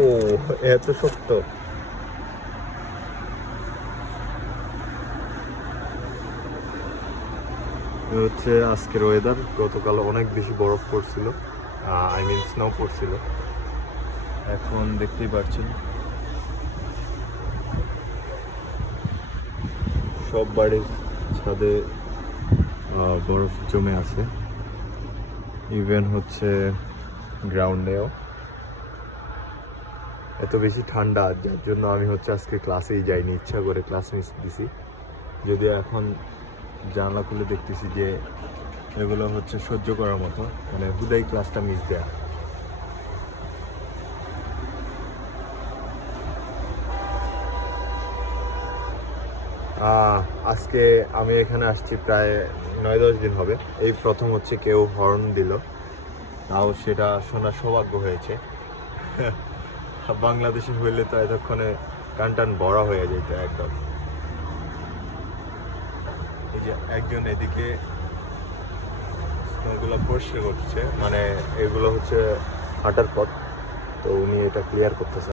ও, এত শক্ত। হচ্ছে আজকের ওয়েদার। গতকাল অনেক বেশি বরফ পড়ছিল, আই মিন স্নো পড়ছিল। এখন দেখতেই পাচ্ছেন সব বাড়ির ছাদে বরফ জমে আছে, ইভেন হচ্ছে গ্রাউন্ডেও। এত বেশি ঠান্ডা, যার জন্য আমি হচ্ছে আজকে ক্লাসেই যাইনি, ইচ্ছা করে ক্লাস মিস দিছি। যদিও এখন জানলা খুলে দেখতেছি যে এগুলো হচ্ছে সহ্য করার মতো, মানে হুদাই ক্লাসটা মিস দেয়া। আজকে আমি এখানে আসছি প্রায় 9-10 দিন হবে। এই প্রথম হচ্ছে কেউ হর্ন দিল, তাও সেটা শোনার সৌভাগ্য হয়েছে। বাংলাদেশি হইলে তো এতক্ষণে কান টান বড়া হয়ে যেত একদম। এই যে একজন এদিকে স্নোগুলো পরিষ্কার করছে, মানে এগুলো হচ্ছে হাঁটার পথ, তো উনি এটা ক্লিয়ার করতেছে।